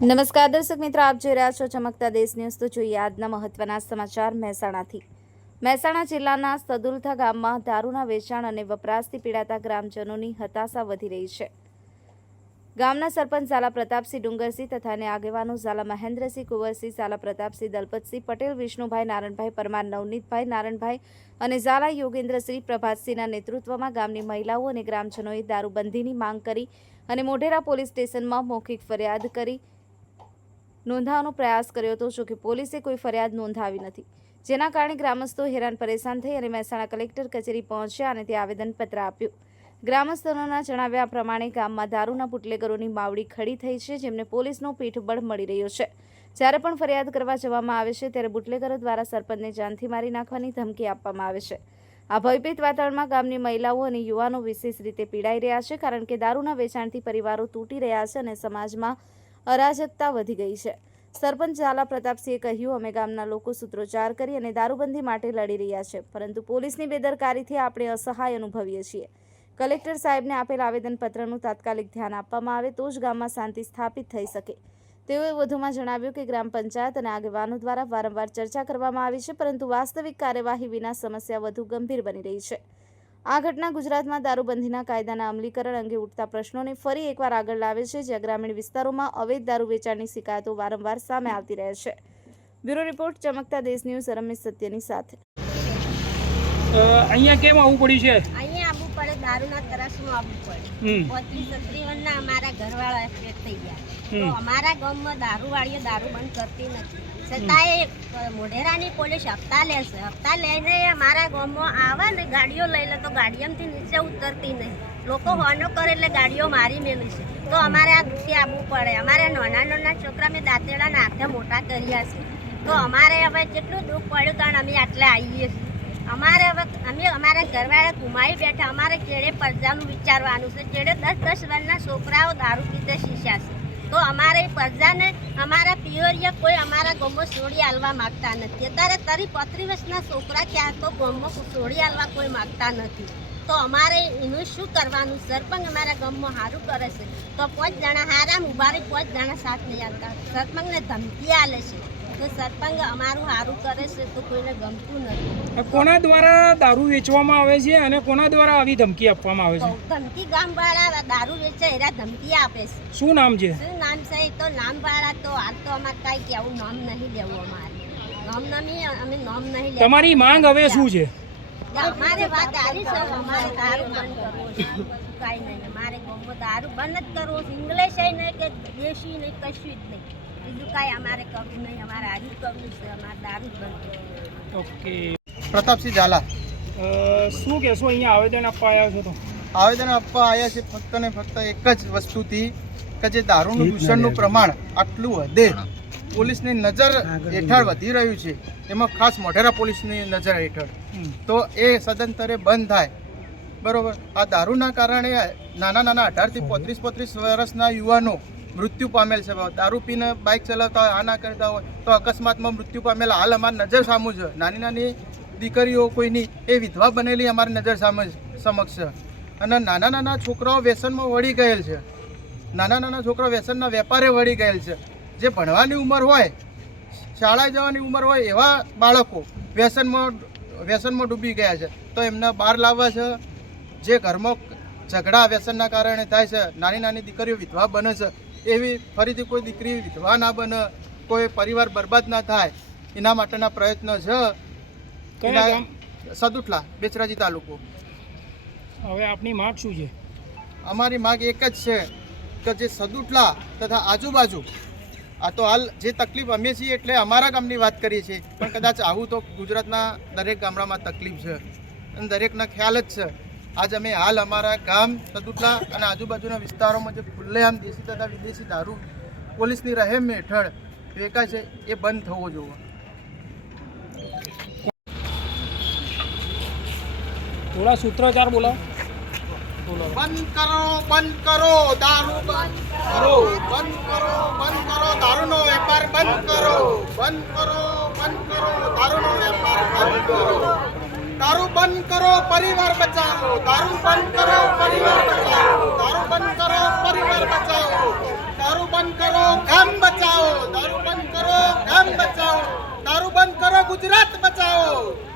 નમસ્કાર દર્શક મિત્રો, આપ જોઈ રહ્યા છો ચમકતા દેશ ન્યૂઝ। તો જોઈએ આજના મહત્વના સમાચાર મહેસાણાથી। મહેસાણા જિલ્લાના સદુલથા ગામમાં દારૂના વેચાણ અને વપરાશથી પીડાતા ગ્રામજનોની હતાશા વધી રહી છે। ગામના સરપંચ ઝાલા પ્રતાપસિંહ ડુંગરસિંહ તથા અન્ય આગેવાનો ઝાલા મહેન્દ્રસિંહ કુંવરસિંહ, ઝાલા પ્રતાપસિંહ દલપતસિંહ પટેલ, વિષ્ણુભાઈ નારણભાઈ પરમાર, નવનીતભાઈ નારણભાઈ અને ઝાલા યોગેન્દ્રસિંહ પ્રભાતસિંહના નેતૃત્વમાં ગામની મહિલાઓ અને ગ્રામજનોએ દારૂબંધીની માંગ કરી અને મોઢેરા પોલીસ સ્ટેશનમાં મૌખિક ફરિયાદ કરી નોંધવાનો પ્રયાસ કર્યો હતો। જો કે પોલીસે કોઈ ફરિયાદ નોંધાવી નથી, જેના કારણે ગ્રામસ્થો હેરાન પરેશાન થઈ અને મહેસાણા કલેક્ટર કચેરી પહોંચ્યા અને તે આવેદનપત્ર આપ્યું। ગ્રામસ્થોના જણાવ્યા પ્રમાણે ગામમાં દારૂના બુટલેગરોની માવડી ખડી થઈ છે, જેમને પોલીસનો પીઠબળ મળી રહ્યો છે। જ્યારે પણ ફરિયાદ કરવા જવામાં આવે છે ત્યારે બુટલેગરો દ્વારા સરપંચને જાનથી મારી નાખવાની ધમકી આપવામાં આવે છે। આ ભયભીત વાતાવરણમાં ગામની મહિલાઓ અને યુવાનો વિશેષ રીતે પીડાઈ રહ્યા છે, કારણ કે દારૂના વેચાણથી પરિવારો તૂટી રહ્યા છે અને સમાજમાં અરાજકતા વધી ગઈ છે। સરપંચ ઝાલા પ્રતાપસિંહે કહ્યું, અમે ગામના લોકો સૂત્રોચ્ચાર કરી અને દારૂબંધી માટે લડી રહ્યા છે, પરંતુ પોલીસની બેદરકારીથી આપણે અસહાય અનુભવીએ છીએ। કલેક્ટર સાહેબને આપેલ આવેદનપત્રનું તાત્કાલિક ધ્યાન આપવામાં આવે તો જ ગામમાં શાંતિ સ્થાપિત થઈ શકે। તેઓએ વધુમાં જણાવ્યું કે ગ્રામ પંચાયત અને આગેવાનો દ્વારા વારંવાર ચર્ચા કરવામાં આવી છે, પરંતુ વાસ્તવિક કાર્યવાહી વિના સમસ્યા વધુ ગંભીર બની રહી છે। આ ઘટના ગુજરાતમાં દારૂબંધીના કાયદાના અમલીકરણ અંગે ઉઠતા પ્રશ્નોને ફરી એકવાર આગળ લાવે છે, જ્યાં ગ્રામીણ વિસ્તારોમાં અવૈધ દારૂ વેચાણની શિકાયતો વારંવાર સામે આવતી રહે છે। બ્યુરો રિપોર્ટ, ચમકતા દેશ ન્યૂઝ, રમેશ સત્યની સાથે। અહીંયા કેમ આવવું પડ્યું છે? અહીંયા આવવું પડે, દારૂના ત્રાસમાં આવવું પડે। 35-36 વર્ષના અમારા ઘરવાળા એક્સપેક્ટ થઈ ગયા, તો અમારા ગામમાં દારૂવાળીઓ દારૂ બંધ કરતી નથી, છતાંય મોઢેરાની પોલીસ હપ્તા લેશે, હપ્તા લઈને અમારા ગામમાં આવે ને ગાડીઓ લઈ લે તો ગાડીઓમાંથી નીચે ઉતરતી નહીં, લોકો હોનો કરે એટલે ગાડીઓ મારી મેલી છે। તો અમારે આ દુઃખી આવવું પડે। અમારે નાના છોકરા મેં દાંતેડાના હાથે મોટા કર્યા છે, તો અમારે હવે જેટલું દુઃખ પડ્યું કારણ અમે આટલે આવીએ છીએ। અમારે હવે અમે અમારા ઘરવાળા ગુમાવી બેઠા, અમારે કેળે પ્રજાનું વિચારવાનું છે। કેળે 10-10 વર્ષના છોકરાઓ દારૂ પીતે શીખ્યા છે, તો અમારે પ્રજાને અમારા પિયરીએ કોઈ અમારા ગામમાં છોડી આલવા માગતા નથી। અત્યારે 30-35 વર્ષના છોકરા ક્યાં તો ગામમાં છોડી આલવા કોઈ માગતા નથી, તો અમારે એનું શું કરવાનું? સરપંચ અમારા ગામમાં સારું કરે છે, તો 5 જણા હારા ઉભારી 5 જણા સાથ નહીં આવતા, સરપંચને ધમકી આલે છે, તો સરપંચ અમારું સારું કરે છે તો કોઈને ગમતું નથી। કોના દ્વારા દારૂ વેચવામાં આવે છે અને કોના દ્વારા આવી ધમકી આપવામાં આવે છે? ધમકી ગામવાળા દારૂ વેચે એરા ધમકી આપે છે। શું નામ છે? શું નામ છે? તો નામવાળા તો હાલ તો અમારે કાંઈ કેવું નામ નહીં લેવું, અમારે અમે નામ નહીં લેવું। તમારી માંગ હવે શું છે? અમારે વાત આવી છે, અમારે દારૂ બંધ કરવો છે, કાંઈ નહીં। અમારે ગામમાં દારૂ બંધ જ કરવો છે, ઇંગ્લિશ નહીં કે દેશી નહીં, કશું જ નહીં, બીજું કાંઈ અમારે કરવું નહીં, અમારે હારી કરવું છે, અમારે દારૂ બંધ કરવું। ઓકે, પ્રતાપસિંહ ઝાલા। શું કહેશો? અહીંયા આવેદન આપવા આવ્યા છો? તો આવેદન આપવા આવ્યા છે ફક્ત ને ફક્ત એક જ વસ્તુથી કે જે દારૂનું દૂષણનું પ્રમાણ આટલું વધે, પોલીસની નજર હેઠળ વધી રહ્યું છે, એમાં ખાસ મોઢેરા પોલીસની નજર હેઠળ, તો એ સદંતરે બંધ થાય, બરોબર। આ દારૂના કારણે નાના 18-35 વર્ષના યુવાનો મૃત્યુ પામેલ છે। દારૂ પીને બાઇક ચલાવતા હોય, આ ના કરતા હોય તો અકસ્માતમાં મૃત્યુ પામેલા હાલ અમારી નજર સામું છે। નાની દીકરીઓ કોઈની એ વિધવા બનેલી અમારી નજર સમક્ષ છે, અને નાના છોકરાઓ વ્યસનમાં વળી ગયેલ છે, નાના છોકરાઓ વ્યસનના વેપારે વળી ગયેલ છે। જે ભણવાની ઉંમર હોય, શાળાએ જવાની ઉંમર હોય, એવા બાળકો વ્યસનમાં ડૂબી ગયા છે, તો એમને બહાર લાવવા છે। જે ઘરમાં ઝઘડા વ્યસનના કારણે થાય છે, નાની દીકરીઓ વિધવા બને છે, એવી ફરીથી કોઈ દીકરી વિધવા ના બને, કોઈ પરિવાર બરબાદ ના થાય, એના માટેના પ્રયત્નો છે। સદુટલા, બેચરાજી તાલુકો। હવે આપની માંગ શું છે? અમારી માંગ એક જ છે કે જે સદુટલા તથા આજુબાજુ, આ તો હાલ જે તકલીફ અમે છીએ એટલે અમારા ગામની વાત કરીએ છીએ, પણ કદાચ આવું તો ગુજરાતના દરેક ગામડામાં તકલીફ છે અને દરેકના ખ્યાલ જ છે। આજ અમે હાલ અમારા ગામ સદુટલા અને આજુબાજુના વિસ્તારોમાં જે ખુલ્લેઆમ દેશી તથા વિદેશી દારૂ પોલીસની રહેમ હેઠળ વેચાય છે, એ બંધ થવો જોઈએ। થોડા સૂત્રોચ્ચાર બોલો। બંધ કરો દારૂ, બંધ કરો દારૂનો વેપાર, બંધ કરો દારૂનો વેપાર, બંધ કરો દારૂ, બંધ કરો પરિવાર બચાવો, દારૂ બંધ કરો પરિવાર બચાવો, દારૂ બંધ કરો પરિવાર બચાવો, દારૂ બંધ કરો ગામ બચાવો। ગુજરાત બચાવો.